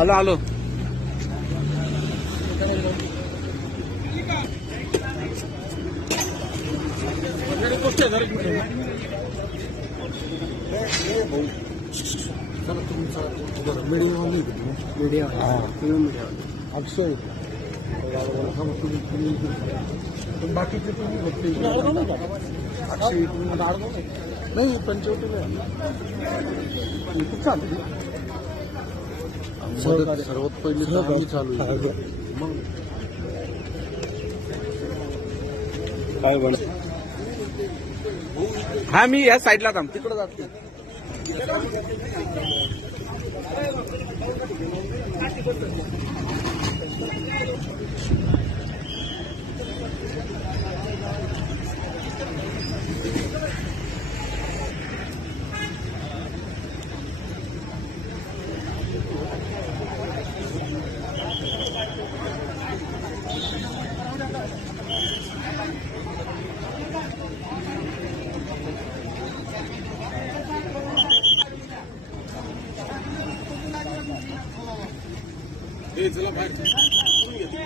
आलो आलो. मीडिया अक्षय बाकीचे अक्षय नाही पंचवटी खूप चालू सर्वात पहिले चालू मग काय बन हा मी या साईडला थांब तिकडे जातो. चला बाहेर